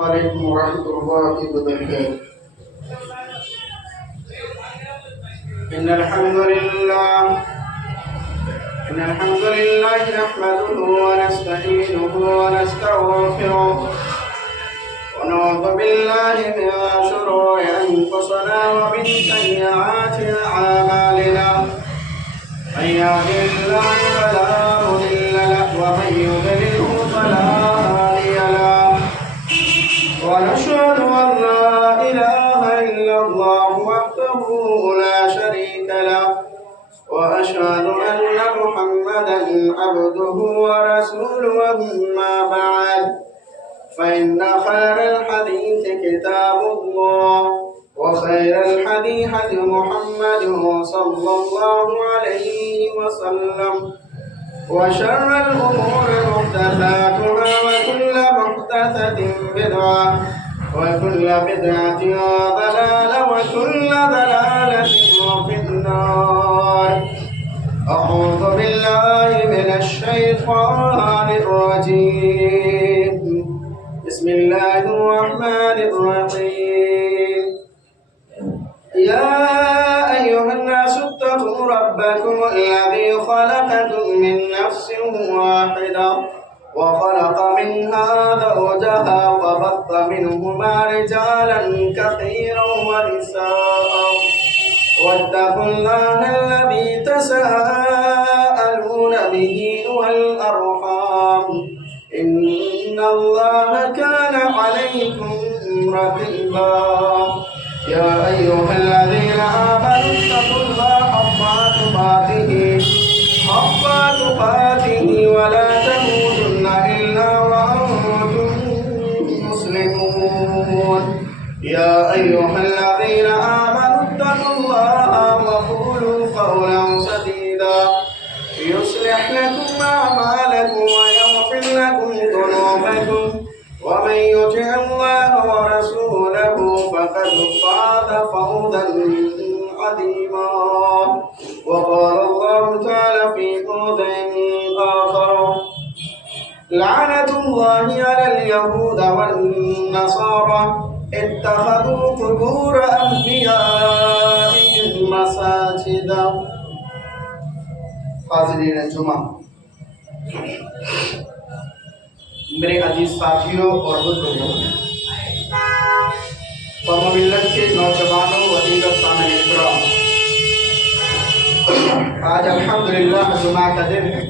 عليكم ورحمة الله وبركاته. إن الحمد لله نحمده ونستعينه ونستغفره ونعوذ بالله من شرور أنفسنا ومن سيئات أعمالنا. من يهده الله فلا مضل له ومن يضلله فلا هادي له. ونشهد أن لا إله إلا الله وحده لا شريك له وأشهد أن محمدا عبده ورسوله. أما بعد فإن خير الحديث كتاب الله وخير الحديث هدي محمد صلى الله عليه وسلم وشر الأمور محدثاتها وكل محدثة بدعة وكل بدعة ضلالة وكل ضلالة في النار. أعوذ بالله من الشيطان الرجيم. بسم الله الرحمن الرحيم. يا أيها الناس اتقوا ربكم الذي خلقكم من نفس واحدة وخلق منها زوجها وبث منهما رجالا كثيرا ونساء واتقوا الله الذي تساءلون به والأرحام إن الله كان عليكم رقيبا. يا أيها الذين آمنوا اتقوا الله حق تقاته ولا تموتن إلا وأنتم مسلمون. يا أيها الذين آمنوا اتقوا الله وقولوا قولا سديدا يصلح لكم أعمالكم ويغفر لكم ذنوبكم ومن يطع الله ورسوله فقد فاز فوزا عظيما. وقال الله تعالى في موضع آخر: لعنة الله على اليهود والنصارى اتخذوا قبور أنبيائهم مساجدا. حاضرین جمعہ، میرے عزیز ساتھیوں اور بزرگوں، قوم ملت کے نوجوانوں و دیگر سامعین اکرام، آج الحمدللہ جمعہ کا دن ہے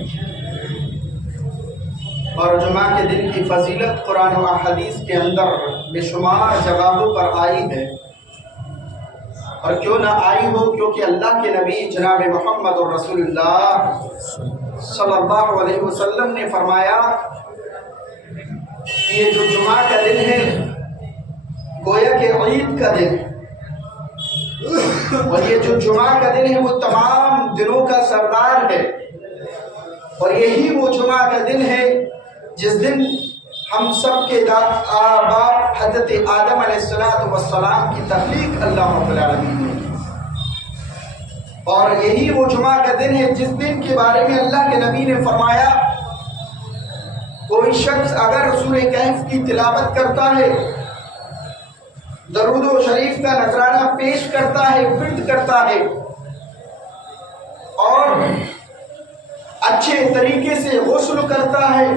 اور جمعہ کے دن کی فضیلت قرآن و احادیث کے اندر بے شمار جگہوں پر آئی ہے. اور کیوں نہ آئی ہو، کیونکہ اللہ کے نبی جناب محمد رسول اللہ صلی اللہ علیہ وسلم نے فرمایا کہ یہ جو جمعہ کا دن ہے گویا کہ عید کا دن ہے، اور یہ جو جمعہ کا دن ہے وہ تمام دنوں کا سردار ہے. اور یہی وہ جمعہ کا دن ہے جس دن ہم سب کے باپ حضرت آدم علیہ السلام کی تخلیق اللہ رب العالمین نے. اور یہی وہ جمعہ کا دن ہے جس دن کے بارے میں اللہ کے نبی نے فرمایا کوئی شخص اگر سورہ کہف کی تلاوت کرتا ہے، درود و شریف کا نذرانہ پیش کرتا ہے، ورد کرتا ہے اور اچھے طریقے سے غسل کرتا ہے،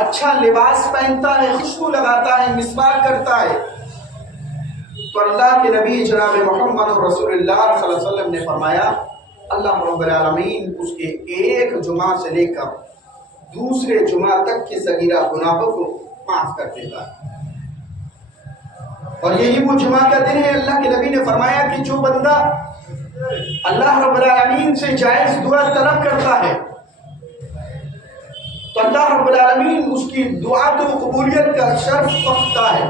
اچھا لباس پہنتا ہے، خوشبو لگاتا ہے، مسواک کرتا ہے، تو اللہ کے نبی جناب محمد رسول اللہ صلی اللہ علیہ وسلم نے فرمایا اللہ رب العالمین اس کے ایک جمعہ سے لے کر دوسرے جمعہ تک کے صغیرہ گناہوں کو معاف کر دیتا ہے. اور یہی وہ جمعہ کا دن ہے. اللہ کے نبی نے فرمایا کہ جو بندہ اللہ رب العالمین سے جائز دعا طلب کرتا ہے تو اللہ رب العالمین اس کی دعا کو قبولیت کا شرط رکھتا ہے،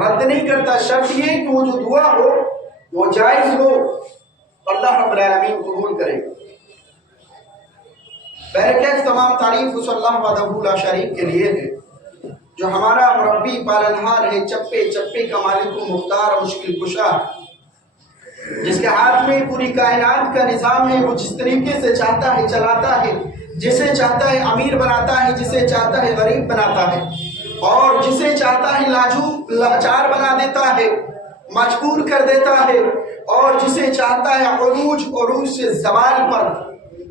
رد نہیں کرتا. شرط یہ کہ وہ جو دعا ہو وہ جائز ہو، اللہ رب العالمین قبول کرے. بہرکیف تمام تعریف اس اللہ وحدہ لا شریک کے لیے ہے جو ہمارا مربی پالنہار ہے، چپے چپے کا مالک و مختار مشکل کشا، جس کے ہاتھ میں پوری کائنات کا نظام ہے. وہ جس طریقے سے چاہتا ہے چلاتا ہے، جسے چاہتا ہے امیر بناتا ہے، جسے چاہتا ہے غریب بناتا ہے. اور جسے چاہتا ہے لاچار بنا دیتا ہے، مجبور کر دیتا ہے، اور جسے چاہتا ہے عروج سے زوال پر۔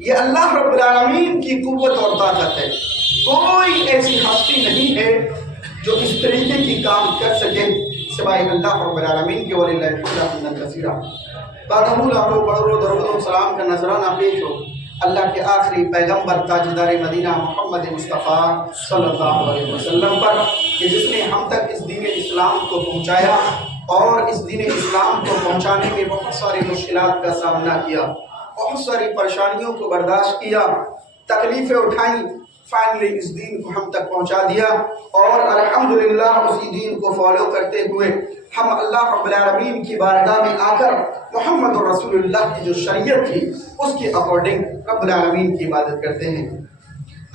یہ اللہ رب العالمین کی قوت اور طاقت ہے۔ کوئی ایسی ہستی نہیں ہے جو اس طریقے کی کام کر سکے سوائے اللہ رب العالمین کے، وَلِلَّهِ الْحَمْدُ كَثِيرًا۔ بعد لاکھوں کروڑوں درود و سلام کا نذرانہ پیش ہو اللہ کے آخری پیغمبر تاجدار مدینہ محمد مصطفیٰ صلی اللہ علیہ وسلم پر، کہ جس نے ہم تک اس دین اسلام کو پہنچایا اور اس دین اسلام کو پہنچانے میں بہت ساری مشکلات کا سامنا کیا، بہت ساری پریشانیوں کو برداشت کیا، تکلیفیں اٹھائیں، فائنلی اس دین کو ہم تک پہنچا دیا، اور الحمدللہ اسی دین کو فالو کرتے ہوئے ہم اللہ رب العالمین کی بارگاہ میں آ کر محمد رسول اللہ کی جو شریعت تھی اس کے اکارڈنگ رب العالمین کی عبادت کرتے ہیں۔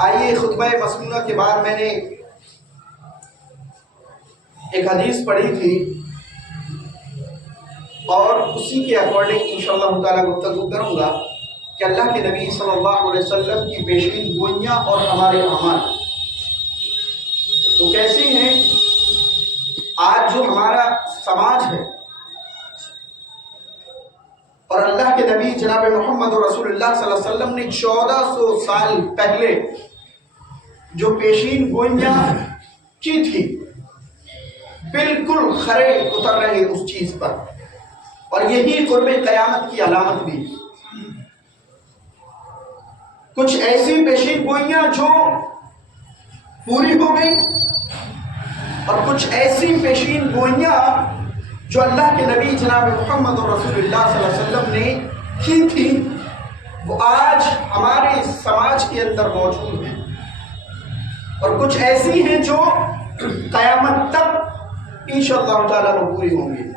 آئیے خطبہ مسنونہ کے بعد میں نے ایک حدیث پڑھی تھی اور اسی کے اکارڈنگ انشاءاللہ تعالیٰ گفتگو کروں گا کہ اللہ کے نبی صلی اللہ علیہ وسلم کی پیشین گوئیاں اور ہمارے اعمال تو کیسے ہیں۔ آج جو ہمارا سماج ہے اور اللہ کے نبی جناب محمد رسول اللہ صلی اللہ علیہ وسلم نے 1400 سال پہلے جو پیشین گوئیاں کی تھی بالکل کھرے اتر رہے اس چیز پر، اور یہی قرب قیامت کی علامت بھی۔ کچھ ایسی پیشین گوئیاں جو پوری ہو گئی اور کچھ ایسی پیشین گوئیاں جو اللہ کے نبی جناب محمد رسول اللہ صلی اللہ علیہ وسلم نے کی تھی وہ آج ہمارے سماج کے اندر موجود ہیں، اور کچھ ایسی ہیں جو قیامت تک انشاءاللہ تعالیٰ وہ پوری ہوں گی۔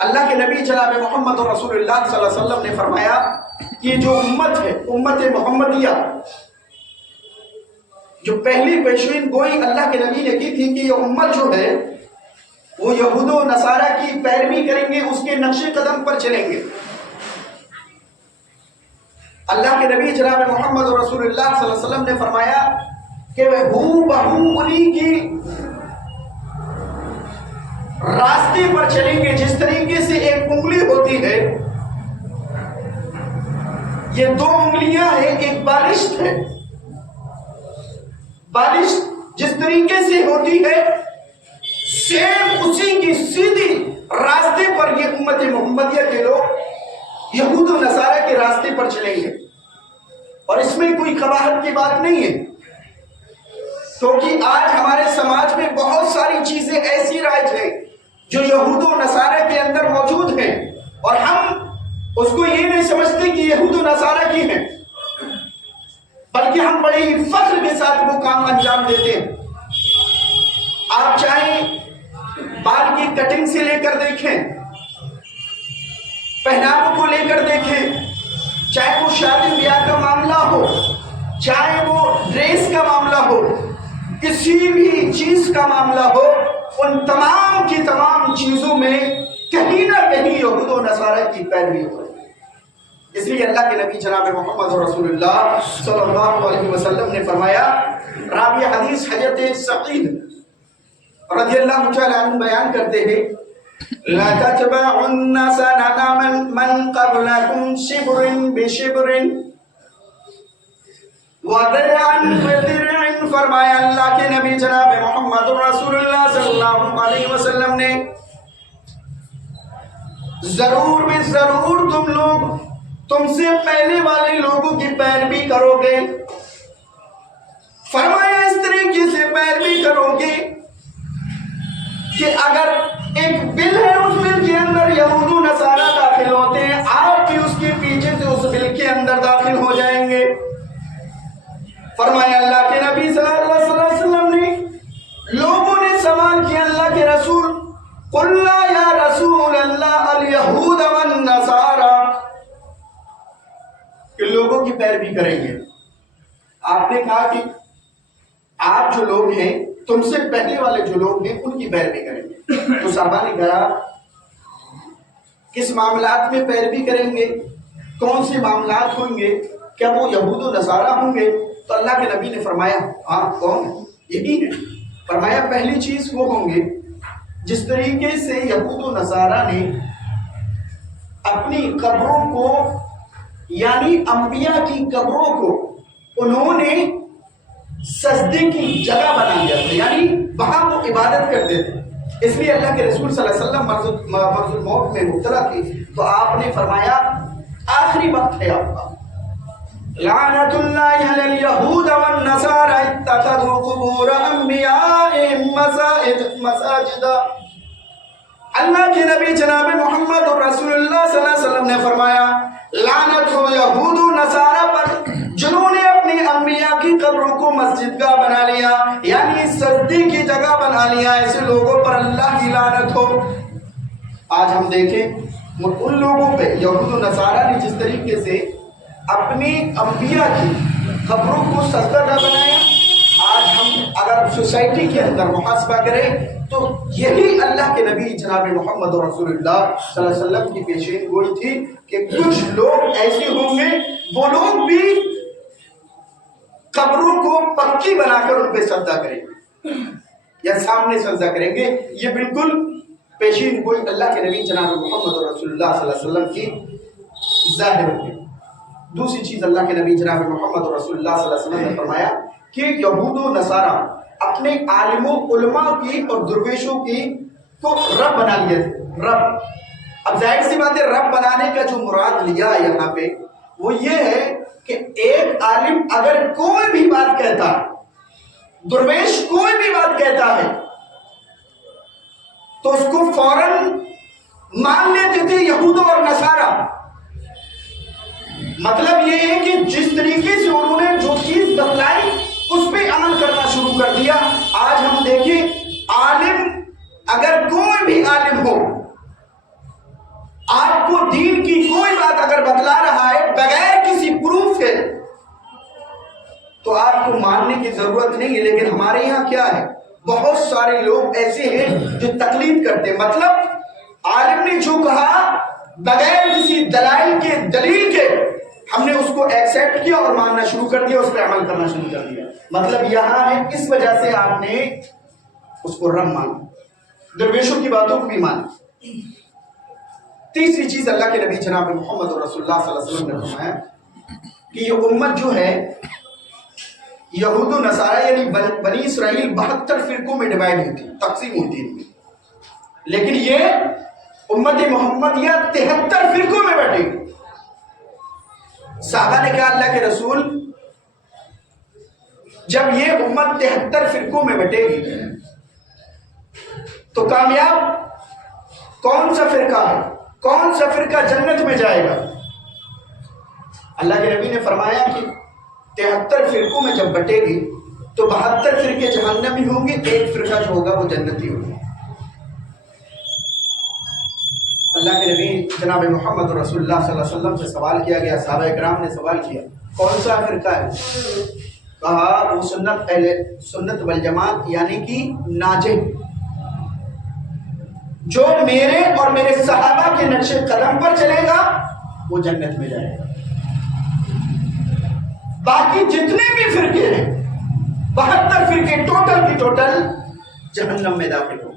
اللہ کے نبی جناب محمد رسول اللہ صلی اللہ علیہ وسلم نے فرمایا کہ جو امت ہے، امت محمدیہ، جو پہلی پیشین گوئی اللہ کے نبی نے کی تھی کہ یہ امت جو ہے وہ یہود و نصارہ کی پیروی کریں گے، اس کے نقش قدم پر چلیں گے۔ اللہ کے نبی جناب محمد رسول اللہ صلی اللہ علیہ وسلم نے فرمایا کہ وہ ہو بہو انہی کی راستے پر چلیں گے، جس طریقے سے ایک انگلی ہوتی ہے، یہ 2 انگلیاں ہیں، ایک بالشت ہے، بالشت جس طریقے سے ہوتی ہے سیم اسی کی سیدھی راستے پر یہ امت محمدیہ کے لوگ یہود و نصارہ کے راستے پر چلیں گے، اور اس میں کوئی قباحت کی بات نہیں ہے، کیونکہ آج ہمارے سماج میں بہت ساری چیزیں ایسی رائج ہیں جو یہود و نصارہ کے اندر موجود ہیں، اور ہم اس کو یہ نہیں سمجھتے کہ یہود و نصارہ کی ہیں، بلکہ ہم بڑے ہی فخر کے ساتھ وہ کام انجام دیتے ہیں۔ آپ چاہیں بال کی کٹنگ سے لے کر دیکھیں، پہناوا کو لے کر دیکھیں، چاہے وہ شادی بیاہ کا معاملہ ہو، چاہے وہ ڈریس کا معاملہ ہو، کسی بھی چیز کا معاملہ ہو، ان تمام کی تمام چیزوں میں کہیں نہ کہیں یہود و نصارہ کی پیروی ہو۔ اس لیے اللہ کے نبی جناب محمد رسول اللہ صلی اللہ علیہ وسلم نے فرمایا، راوی حدیث حضرت سعید رضی اللہ تعالی عنہ بیان کرتے ہیں، لا تتبعن سنن من قبلكم شبر بشبر وذرعا بذرع، فرمایا اللہ کے نبی جناب محمد رسول اللہ صلی اللہ علیہ وسلم نے ضرور بھی ضرور تم لوگ تم سے پہلے والے لوگوں کی پیروی کرو گے، فرمایا اس طریقے سے پیروی کرو گے کہ اگر ایک بل ہے اس بل کے اندر یہود و نصارہ داخل ہوتے ہیں، آپ بھی اس کے پیچھے سے اس بل کے اندر داخل ہو جائیں گے۔ فرمایا اللہ کے نبی صلی اللہ علیہ وسلم نے، لوگوں نے سوال کیا اللہ کے رسول، قلنا یا رسول اللہ الیہود والنصارى، کہ لوگوں کی پیروی کریں گے۔ آپ نے کہا کہ آپ جو لوگ ہیں، تم سے پہلے والے جو لوگ ہیں ان کی پیروی کریں گے۔ تو صحابہ نے کہا کس معاملات میں پیروی کریں گے، کون سے معاملات ہوں گے، کیا وہ یہود و نصارہ ہوں گے؟ تو اللہ کے نبی نے فرمایا ہاں کون؟ یہی ہے. فرمایا پہلی چیز وہ ہوں گے جس طریقے سے یہود و نصارہ نے اپنی قبروں کو یعنی انبیاء کی قبروں کو انہوں نے سجدے کی جگہ بنا دیا تھا، یعنی وہاں وہ عبادت کرتے تھے. اس لیے اللہ کے رسول صلی اللہ علیہ وسلم مرض الموت میں مبتلا تھے تو آپ نے فرمایا آخری وقت ہے آپ کا، لعنت اللہ علی الیہود والنصارى اتخذوا قبور انبیائہم مساجدا. اللہ کے نبی جناب محمد رسول اللہ صلی اللہ علیہ وسلم نے فرمایا لعنت ہو یہود و نصارہ پر جنہوں نے اپنی انبیاء کی قبروں کو مسجد کا بنا لیا، یعنی سجدے کی جگہ بنا لیا. ایسے لوگوں پر اللہ کی لعنت ہو. آج ہم دیکھیں ان لوگوں پہ یہود و نصارہ نے جس طریقے سے اپنی انبیاء کی قبروں کو سجدہ نہ بنایا. آج ہم اگر سوسائٹی کے اندر محاسبہ کریں تو یہی اللہ کے نبی جناب محمد رسول اللہ صلی اللہ علیہ وسلم کی پیشین گوئی تھی کہ کچھ لوگ ایسے ہوں گے وہ لوگ بھی قبروں کو پکی بنا کر ان پہ سجدہ کریں گے یا سامنے سجدہ کریں گے. یہ بالکل پیشین گوئی اللہ کے نبی جناب محمد رسول اللہ صلی اللہ علیہ وسلم کی ظاہر ہوئی. دوسری چیز اللہ کے نبی جناب محمد رسول اللہ صلی اللہ علیہ وسلم نے فرمایا کہ یہود و نصارہ اپنے عالموں علماء کی اور درویشوں کی کو رب بنا لیے تھے. رب، اب ظاہر سی بات ہے رب بنانے کا جو مراد لیا یہاں پہ وہ یہ ہے کہ ایک عالم اگر کوئی بھی بات کہتا ہے، درویش کوئی بھی بات کہتا ہے تو اس کو فوراً مان لیتے تھے یہود اور نصارہ. مطلب یہ ہے کہ جس طریقے سے انہوں نے جو چیز بتلائی اس پہ عمل کرنا شروع کر دیا. آج ہم دیکھیں عالم اگر کوئی بھی عالم ہو آپ کو دین کی کوئی بات اگر بتلا رہا ہے بغیر کسی پروف کے تو آپ کو ماننے کی ضرورت نہیں ہے. لیکن ہمارے یہاں کیا ہے، بہت سارے لوگ ایسے ہیں جو تقلید کرتے ہیں. مطلب عالم نے جو کہا بغیر کسی دلائل کے دلیل کے ہم نے اس کو ایکسیپٹ کیا اور ماننا شروع کر دیا، اس پہ عمل کرنا شروع کر دیا. مطلب یہاں ہے اس وجہ سے آپ نے اس کو رب مانا، درویشوں کی باتوں کو بھی مانا. تیسری چیز اللہ کے نبی جناب محمد رسول اللہ صلی اللہ علیہ وسلم نے فرمایا کہ یہ امت جو ہے یہود و نصارہ یعنی بنی اسرائیل 72 فرقوں میں ڈیوائڈ ہوئی تھی، تقسیم ہوئی تھی. لیکن یہ امت محمدیہ 73 فرقوں میں بٹے گی. صحابہ نے کہا اللہ کے رسول جب یہ امت 73 فرقوں میں بٹے گی تو کامیاب کون سا فرقہ ہے، کون سا فرقہ جنت میں جائے گا؟ اللہ کے نبی نے فرمایا کہ 73 فرقوں میں جب بٹے گی تو 72 فرقے جہنمی ہوں گے، ایک فرقہ جو ہوگا وہ جنتی ہوگا. اللہ کے نبی جناب محمد رسول اللہ صلی اللہ علیہ وسلم سے سوال کیا گیا، صحابہ اکرام نے سوال کیا کون سا فرقہ ہے؟ کہا وہ سنت والجماعت یعنی کہ ناجح، جو میرے اور میرے صحابہ کے نقش قدم پر چلے گا وہ جنت میں جائے گا. باقی جتنے بھی فرقے ہیں 72 فرقے ٹوٹل کی ٹوٹل جہنم میں داخل ہوں.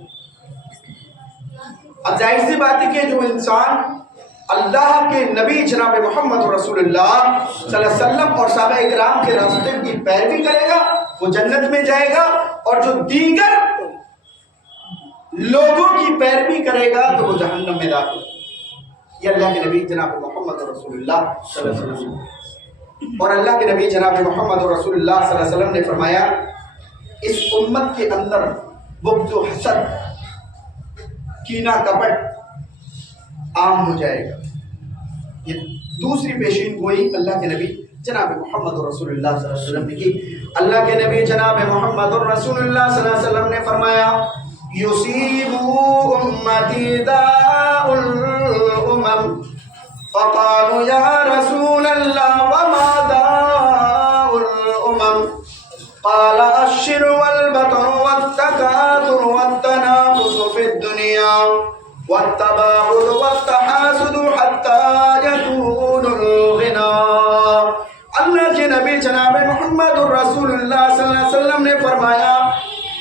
اب ظاہر سی بات ہے کہ جو انسان اللہ کے نبی جناب محمد رسول اللہ صلی اللہ علیہ وسلم اور صحابہ اکرام کے راستے کی پیروی کرے گا وہ جنت میں جائے گا، اور جو دیگر لوگوں کی پیروی کرے گا تو وہ جہنم میں داخل. یہ اللہ کے نبی جناب محمد رسول اللہ صلی اللہ علیہ وسلم اور اللہ کے نبی جناب محمد رسول اللہ صلی اللہ علیہ وسلم نے فرمایا اس امت کے اندر بغض و حسد، کینہ کپٹ عام ہو جائے گا. یہ دوسری پیشین گوئی اللہ کے نبی جناب محمد رسول اللہ صلی اللہ علیہ وسلم نے کی. اللہ کے نبی جناب محمد رسول اللہ صلی اللہ علیہ وسلم نے فرمایا یصیب امتی داء الامم فقالوا یا رسول اللہ وما داء الامم قال الشر والبطر والتكاثر والتنافس في الدنيا والتباغض والتحاسد حتى يكون الغنى. اللہ کے نبی جناب محمد رسول اللہ صلی اللہ علیہ وسلم نے فرمایا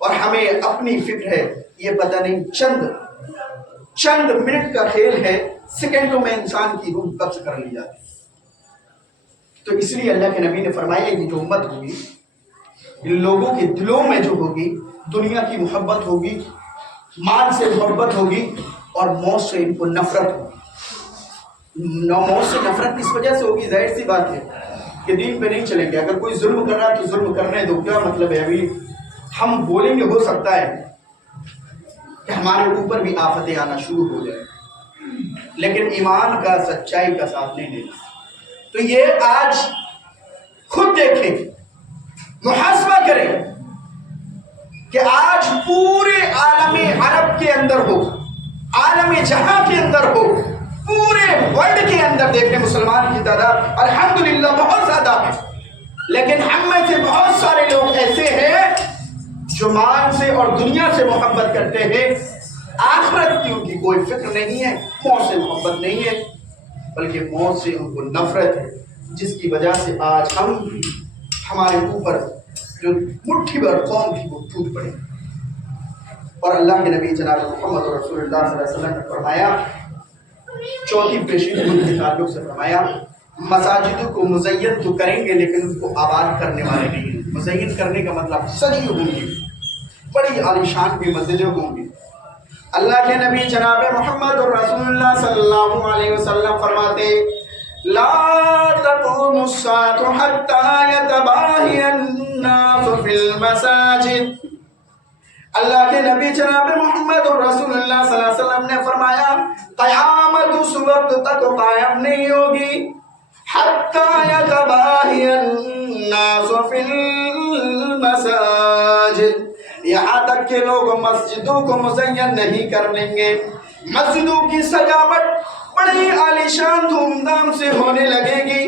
اور ہمیں اپنی فکر ہے، یہ پتہ نہیں چند منٹ کا کھیل ہے، سیکنڈوں میں انسان کی روح قبض کر لی جاتی ہے۔ تو اس لیے اللہ کے نبی نے فرمایا کہ جو امت ہوگی، ان لوگوں کے دلوں میں جو ہوگی دنیا کی محبت ہوگی، مال سے محبت ہوگی، اور موت سے ان کو نفرت ہوگی۔ موت سے نفرت کس وجہ سے ہوگی؟ ظاہر سی بات ہے کہ دین پہ نہیں چلیں گے۔ اگر کوئی ظلم کر رہا ہے تو ظلم کرنے دو، کیا مطلب ہے؟ ابھی ہم بولیں گے، ہو سکتا ہے کہ ہمارے اوپر بھی آفتیں آنا شروع ہو جائے، لیکن ایمان کا، سچائی کا ساتھ نہیں دینا۔ تو یہ آج خود دیکھیں، محاسبہ کریں کہ آج پورے عالم عرب کے اندر ہو، عالم جہاں کے اندر ہو، پورے ورلڈ کے اندر دیکھیں مسلمان کی تعداد الحمدللہ بہت زیادہ ہے، لیکن ہم میں سے بہت سارے لوگ ایسے ہیں جو مال سے اور دنیا سے محبت کرتے ہیں، آخرت کی ان کی کوئی فکر نہیں ہے، موت سے محبت نہیں ہے، بلکہ موت سے ان کو نفرت ہے، جس کی وجہ سے آج ہمارے اوپر جو مٹھی بھر قوم تھی وہ ٹوٹ پڑی۔ اور اللہ کے نبی جناب محمد رسول اللہ صلی اللہ علیہ وسلم نے فرمایا، چوتھی پیشین کے تعلق سے فرمایا، مساجد کو مزین تو کریں گے لیکن اس کو آباد کرنے والے نہیں ہیں۔ مزین کرنے کا مطلب سجی ہوں گی، بڑی عالیشان بھی مسجدیں ہوں گی۔ اللہ کے نبی جناب محمد رسول اللہ صلی اللہ علیہ وسلم فرماتے، لا تقوم الساعة حتى يتباهي الناس في المساجد۔ اللہ کے نبی جناب محمد رسول اللہ صلی اللہ علیہ وسلم نے فرمایا، قیامت اس وقت تک قائم نہیں ہوگی حتی یتباہی الناس فی المساجد، یہاں تک کہ لوگ مسجدوں کو مزین نہیں کر لیں گے، مسجدوں کی سجاوٹ بڑی عالیشان دھوم دھام سے ہونے لگے گی،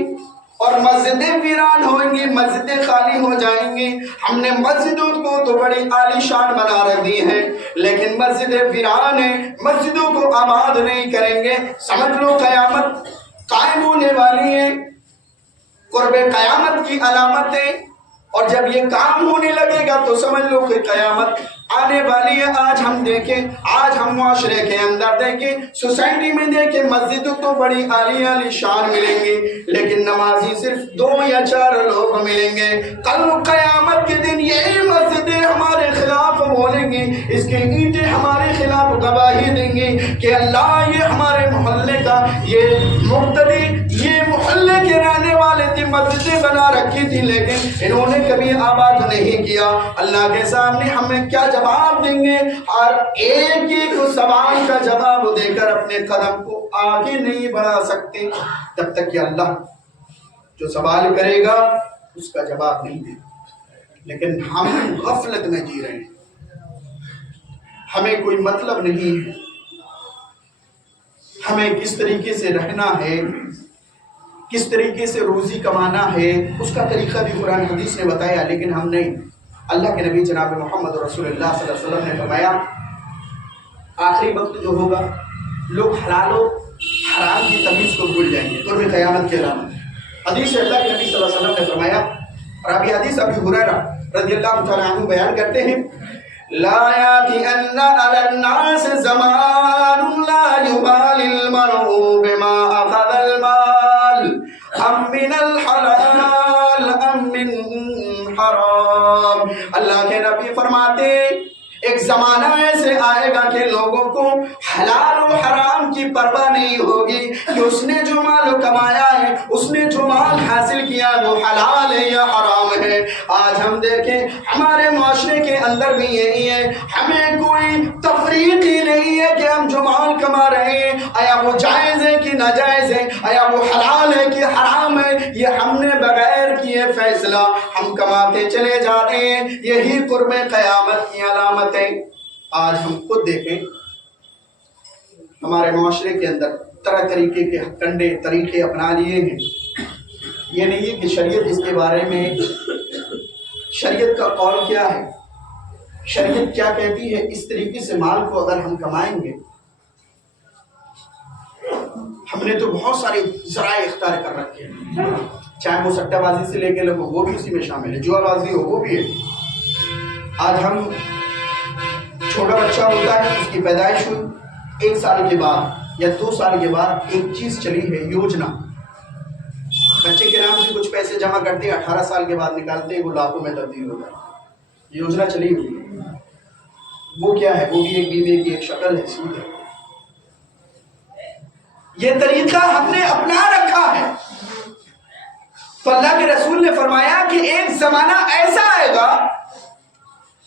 اور مسجدیں ویران ہوئیں گی، مسجدیں خالی ہو جائیں گی۔ ہم نے مسجدوں کو تو بڑی عالیشان بنا رکھ دی ہیں، لیکن مسجدیں ویران ہیں، مسجدوں کو آباد نہیں کریں گے۔ سمجھ لو قیامت قائم ہونے والی ہے، قرب قیامت کی علامتیں، اور جب یہ کام ہونے لگے گا تو سمجھ لو کہ قیامت آنے والی ہے۔ آج ہم دیکھیں، آج ہم معاشرے کے اندر دیکھیں، سوسائٹی میں دیکھیں، مسجدوں تو بڑی عالی شان ملیں گی، لیکن نمازی صرف 2 یا 4 لوگ ملیں گے۔ کل قیامت کے دن یہی مسجدیں ہمارے خلاف بولیں گی، اس کی اینٹیں ہمارے خلاف گواہی دیں گی کہ اللہ یہ ہمارے محلے کا یہ مقتدی، یہ محلے کے رہنے والے تھے، مسجدیں بنا رکھی تھی لیکن انہوں نے کبھی آباد نہیں کیا۔ اللہ کے سامنے ہمیں کیا جواب دیں گے؟ اور ایک ایک سوال کا جواب دے کر اپنے قدم کو آگے نہیں بڑھا سکتے تب تک کہ اللہ جو سوال کرے گا اس کا جواب نہیں دے۔ لیکن ہم غفلت میں جی رہے ہیں، ہمیں کوئی مطلب نہیں ہے، ہمیں کس طریقے سے رہنا ہے، کس طریقے سے روزی کمانا ہے، اس کا طریقہ بھی قرآن حدیث نے بتایا، لیکن ہم نہیں۔ اللہ کے نبی جناب محمد رسول اللہ صلی اللہ علیہ وسلم نے فرمایا، آخری وقت جو ہوگا لوگ حلال و حرام کی تمیز کو بھول جائیں گے، قرب قیامت کے علامت۔ حدیث اللہ کے نبی صلی اللہ علیہ وسلم نے فرمایا، اور ابھی حدیث ابی ہریرہ رضی اللہ تعالیٰ عنہ بیان کرتے ہیں، لا يأتين على الناس زمان لا يبالي المرء بما أخذ المال أم من الحلال أم من حرام۔ اللہ کے نبی فرماتے ایک زمانہ ایسے آئے گا کہ لوگوں کو حلال و حرام کی پرواہ نہیں ہوگی کہ اس نے جو مال کمایا ہے، اس نے جو مال حاصل کیا وہ حلال ہے یا حرام ہے۔ آج ہم دیکھیں ہمارے معاشرے کے اندر بھی یہی ہے، ہمیں کوئی تفریق ہی نہیں ہے کہ ہم جو مال کما رہے ہیں آیا وہ جائز ہے کہ ناجائز ہے، آیا وہ حلال ہے کہ حرام ہے، یہ ہم نے بغیر کیے فیصلہ ہم کماتے چلے جا رہے ہیں۔ یہی قرب قیامت کی علامت۔ آج ہم خود دیکھیں ہمارے معاشرے کے اندر طرح طریقے کے کنڈے طریقے اپنا لیے ہیں۔ یہ نہیں ہے کہ شریعت اس کے بارے میں، شریعت کا قول کیا ہے، شریعت کیا کہتی ہے، اس طریقے سے مال کو اگر ہم کمائیں گے۔ ہم نے تو بہت سارے ذرائع اختیار کر رکھے ہیں، چاہے وہ سٹہ بازی سے لے کے لوگ وہ بھی اسی میں شامل ہے، جوا بازی ہو وہ بھی ہے۔ آج ہم چھوٹا بچہ ہوتا ہے، اس کی پیدائش ہوئی، 1 سال کے بعد یا 2 سال کے بعد ایک چیز چلی ہے یوجنا، بچے کے نام سے کچھ پیسے جمع کرتے ہیں، 18 سال کے بعد نکالتے ہیں، وہ لاکھوں میں تبدیل ہوتا ہے، یوجنا چلی ہوئی ہے۔ وہ کیا ہے؟ وہ بھی ایک بیمے کی ایک شکل ہے، سود ہے۔ یہ طریقہ ہم نے اپنا رکھا ہے، تو اللہ کے رسول نے فرمایا کہ ایک زمانہ ایسا آئے گا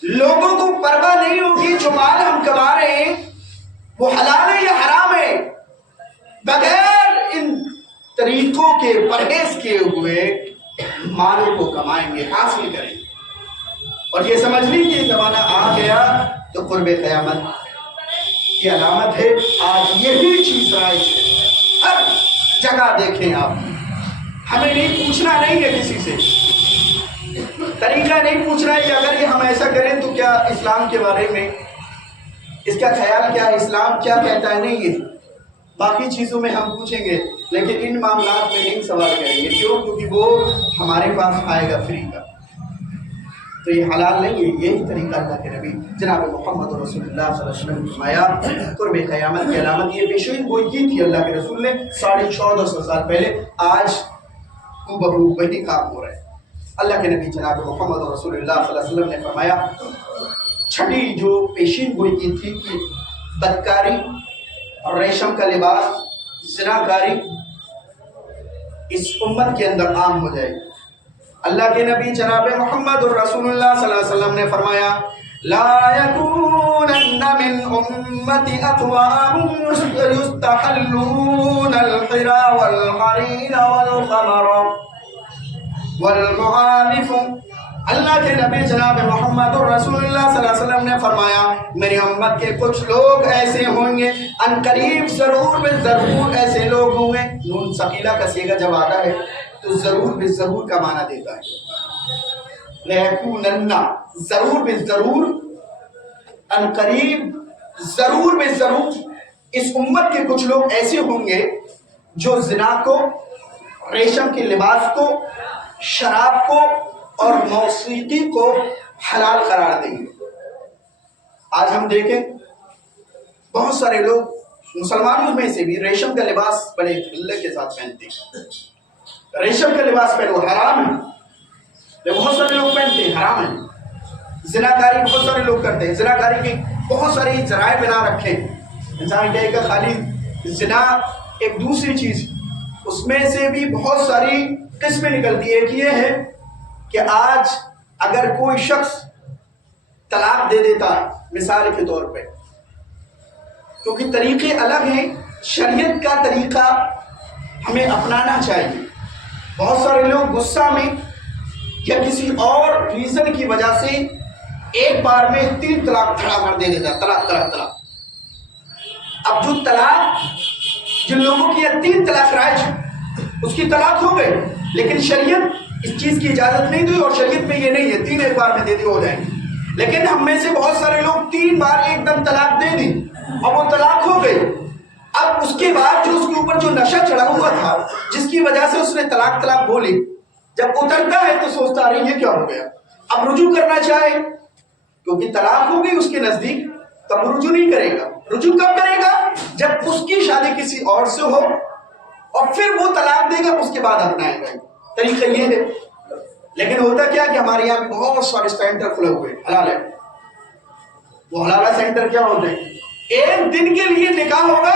لوگوں کو پرواہ نہیں ہوگی جو مال ہم کما رہے ہیں وہ حلال ہے یا حرام ہے، بغیر ان طریقوں کے پرہیز کیے ہوئے مالوں کو کمائیں گے، حاصل کریں گے، اور یہ سمجھ لی کہ یہ زمانہ آ گیا تو قرب قیامت کی علامت ہے۔ آج یہی چیز رائج ہے، ہر جگہ دیکھیں آپ، ہمیں نہیں پوچھنا نہیں ہے کسی سے، طریقہ نہیں پوچھنا ہے کہ اگر یہ ہم ایسا کریں تو کیا اسلام کے بارے میں اس کا خیال کیا ہے، اسلام کیا کہتا ہے، نہیں ہے۔ باقی چیزوں میں ہم پوچھیں گے لیکن ان معاملات میں نہیں سوال کریں گے، کیوں؟ کیونکہ وہ ہمارے پاس آئے گا فری کا، تو یہ حلال نہیں ہے۔ یہی طریقہ اللہ کے نبی جناب محمد رسول اللہ صلی اللہ علیہ وسلم نے فرمایا قرب قیامت کی علامت یہ پیشین گوئی کی تھی اللہ کے رسول نے 1450 سال پہلے، آج بہو وہی کام ہو رہا ہے۔ اللہ کے نبی جناب محمد رسول اللہ صلی اللہ علیہ وسلم نے فرمایا چھٹی جو پیشین گوئی کی تھی کہ بدکاری اور ریشم کا لباس، زناکاری اس امت کے اندر عام ہو جائے گی۔ اللہ کے نبی جناب محمد رسول اللہ صلی اللہ علیہ وسلم نے فرمایا لا يكونن من امتی اقوام يستحلون الحرى والحرير والخمر والمعازف۔ اللہ کے نبی جناب محمد رسول اللہ صلی اللہ علیہ وسلم نے فرمایا میری امت کے کچھ لوگ ایسے ہوں گے، ان قریب ضرور بے ضرور ایسے لوگ ہوں گے، نون ثقیلہ کا صیغہ جب آتا ہے تو ضرور بے ضرور کا معنی دیتا ہے، لیکونن ضرور بے ضرور، ان قریب ضرور بے ضرور اس امت کے کچھ لوگ ایسے ہوں گے جو زنا کو، ریشم کے لباس کو، شراب کو اور موسیقی کو حلال قرار دیں گے۔ آج ہم دیکھیں بہت سارے لوگ مسلمانوں میں سے بھی ریشم کا لباس بڑے دھلے کے ساتھ پہنتے ہیں، ریشم کا لباس پہنو حرام ہے، بہت سارے لوگ پہنتے ہیں، حرام ہے۔ زناکاری بہت سارے لوگ کرتے ہیں، زناکاری کے بہت ساری ذرائع بنا رکھے ہیں، انسان کہے گا خالی زنا ایک دوسری چیز، اس میں سے بھی بہت ساری قسمیں نکلتی ہے۔ ایک یہ ہے کہ آج اگر کوئی شخص طلاق دے دیتا ہے مثال کے طور پہ، کیونکہ طریقے الگ ہیں، شریعت کا طریقہ ہمیں اپنانا چاہیے۔ بہت سارے لوگ غصہ میں یا کسی اور ریزن کی وجہ سے ایک بار میں 3 طلاق کھڑا کر دے دیتا، طلاق طلاق طلاق۔ اب جو طلاق جن لوگوں کی 3 طلاق رائج اس کی طلاق ہو گئی، لیکن شریعت اس چیز کی اجازت نہیں دی، اور شریعت میں یہ نہیں ہے 3 ایک بار میں دے دی ہو جائیں گے، لیکن ہم میں سے بہت سارے لوگ 3 بار ایک دم طلاق دے دی اور وہ طلاق ہو گئی۔ اب اس کے بعد جو اس کے اوپر جو نشہ چڑھا ہوا تھا جس کی وجہ سے اس نے طلاق طلاق بولی، جب اترتا ہے تو سوچتا رہی یہ کیا ہو گیا، اب رجوع کرنا چاہے کیونکہ طلاق ہو گئی اس کے نزدیک، تب رجوع نہیں کرے گا۔ رجوع کب کرے گا؟ جب اس کی شادی کسی اور سے ہو اور پھر وہ طلاق دے گا، اس کے بعد اپنائے گا۔ طریقہ یہ ہے، لیکن ہوتا کیا کہ ہمارے یہاں بھی بہت سارے سینٹر کھلے ہوئے حلال ہے۔ وہ حلالہ سینٹر کیا ہوتے ہیں؟ ایک دن کے لیے نکاح ہوگا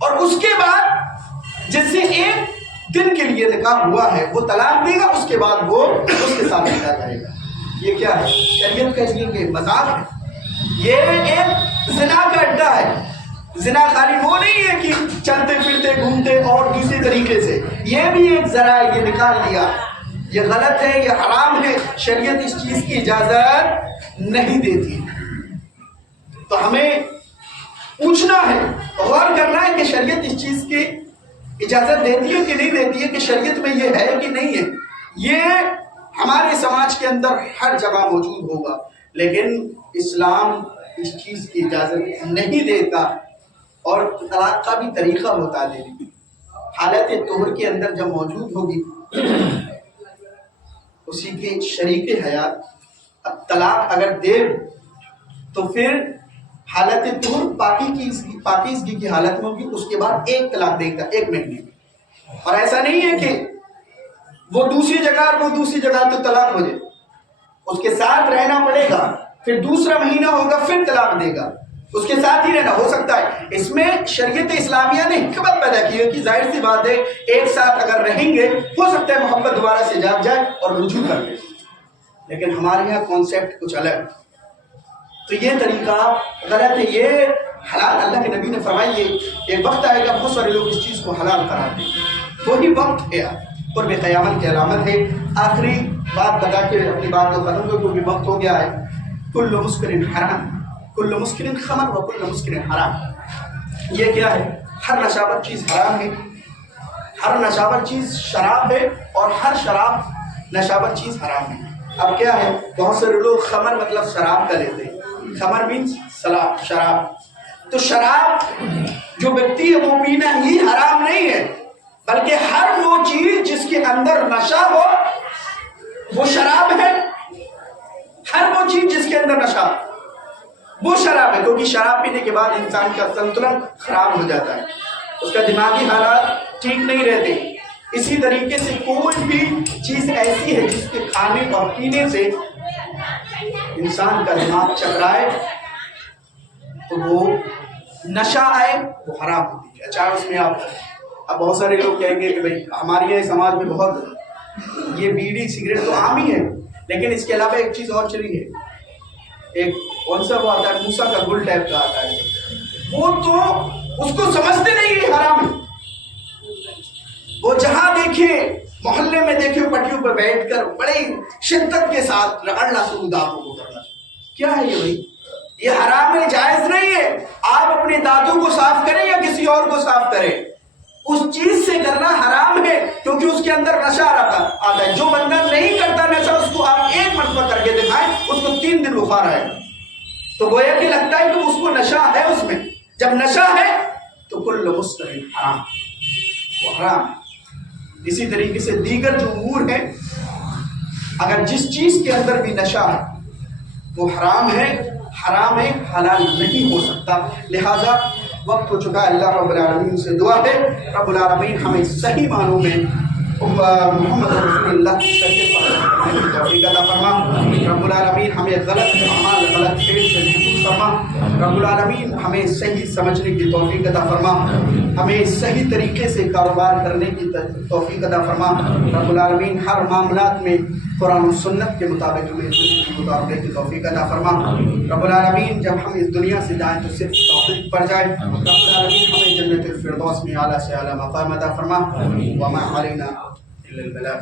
اور اس کے بعد جس سے ایک دن کے لیے نکاح ہوا ہے وہ طلاق دے گا، اس کے بعد وہ اس کے ساتھ نکاح کرے گا۔ یہ کیا ہے؟ شریعت کا یہ مذاق ہے، یہ ایک زنا کا اڈا ہے۔ زنا خالی وہ نہیں ہے کہ چلتے پھرتے گھومتے اور دوسری طریقے سے، یہ بھی ایک ذرائع، یہ نکال لیا، یہ غلط ہے، یہ حرام ہے، شریعت اس چیز کی اجازت نہیں دیتی۔ تو ہمیں پوچھنا ہے، غور کرنا ہے کہ شریعت اس چیز کی اجازت دیتی ہے کہ نہیں دیتی ہے، کہ شریعت میں یہ ہے کہ نہیں ہے۔ یہ ہمارے سماج کے اندر ہر جگہ موجود ہوگا، لیکن اسلام اس چیز کی اجازت نہیں دیتا، اور طلاق کا بھی طریقہ بتا دے گی۔ حالت طہر کے اندر جب موجود ہوگی اسی کے شریک حیات، اب طلاق اگر دے تو پھر حالت طہر پاکیزگی کی حالت میں ہوگی، اس کے بعد ایک طلاق دے گا 1 مہینے میں. اور ایسا نہیں ہے کہ وہ دوسری جگہ اور وہ دوسری جگہ تو طلاق ہو جائے، اس کے ساتھ رہنا پڑے گا، پھر دوسرا مہینہ ہوگا پھر طلاق دے گا، اس کے ساتھ ہی رہنا ہو سکتا ہے. اس میں شریعت اسلامیہ نے حکمت پیدا کی ہے کہ ظاہر سی بات ہے ایک ساتھ اگر رہیں گے ہو سکتا ہے محبت دوبارہ سے جاگ جائے اور رجوع کر لیں، لیکن ہمارے یہاں کانسیپٹ کچھ الگ. تو یہ طریقہ غلط ہے، یہ حلال. اللہ کے نبی نے فرمائی ایک وقت آئے گا بہت سارے لوگ اس چیز کو حلال قرار دیں گے، وہی وقت ہے قرب قیامت کی علامت ہے. آخری بات بتا کے اپنی بات کو ختم کروں کیونکہ وقت ہو گیا ہے. کل مسکر حرام، کل مسکر خمر و کل مسکر حرام. یہ کیا ہے؟ ہر نشاور چیز حرام ہے، ہر نشاور چیز شراب ہے، اور ہر شراب نشاور چیز حرام ہے. اب کیا ہے، بہت سارے لوگ خمر مطلب شراب کا لیتے ہیں. خمر مینس شراب. تو شراب جو ویکتی ہے وہ پینا ہی حرام نہیں ہے، بلکہ ہر وہ چیز جس کے اندر نشہ ہو وہ شراب ہے. ہر وہ چیز جس کے اندر نشہ وہ شراب ہے، کیونکہ شراب پینے کے بعد انسان کا سنتلن خراب ہو جاتا ہے، اس کا دماغی حالات ٹھیک نہیں رہتے. اسی طریقے سے کوئی بھی چیز ایسی ہے جس کے کھانے اور پینے سے انسان کا دماغ چکرائے تو وہ نشہ آئے وہ حرام ہوتی ہے. اچھا اس میں اب بہت سارے لوگ کہیں گے کہ بھائی ہمارے یہاں سماج میں بہت یہ بیڑی سگریٹ تو عام ہی ہے، لیکن اس کے علاوہ ایک چیز اور چلی ہے. ایک کون سا وہ آتا ہے، موسیٰ کا گل ٹائپ کا آتا ہے، وہ تو اس کو سمجھتے نہیں یہ حرام ہے. وہ جہاں دیکھے محلے میں دیکھے پٹیوں پر بیٹھ کر بڑے شدت کے ساتھ رگڑنا شروع دانتوں کو کرنا. کیا ہے یہ بھائی؟ یہ حرام ہے، جائز نہیں ہے. آپ اپنے دانتوں کو صاف کریں یا کسی اور کو صاف کریں، اس چیز سے کرنا حرام ہے کیونکہ اس کے اندر نشہ آتا ہے. جو بندہ نہیں کرتا نشہ اس کو آپ 1 مرتبہ کر کے دکھائیں، اس کو 3 دن بخار آئے گا. تو گویا کہ لگتا ہے کہ اس کو نشہ ہے. اس میں جب نشہ ہے تو کل مسکر حرام، وہ حرام. اسی طریقے سے دیگر جو امور ہیں، اگر جس چیز کے اندر بھی نشہ ہے وہ حرام ہے، حلال نہیں ہو سکتا. لہذا وقت ہو چکا ہے. اللہ رب العالمین سے دعا ہے رب العالمین ہمیں صحیح معنوں میں محمد رسول اللہ کی شریعت پر کی توفیق عطا فرما. رب العالمین ہمیں غلط اعمال، غلط فعل سے محفوظ فرما. رب العالمین ہمیں صحیح سمجھنے کی توفیق عطا فرما، ہمیں صحیح طریقے سے کاروبار کرنے کی توفیق عطا فرما. رب العالمین ہر معاملات میں قرآن و سنت کے مطابق ہمیں زندگی گزارنے کی توفیق عطا فرما. رب العالمین جب ہم اس دنیا سے جائیں تو صرف توفیق پر جائے. رب العالمین ہمیں جنت الفردوس میں اعلیٰ سے اعلیٰ مقام عطا فرما. وما علینا الا البلاغ.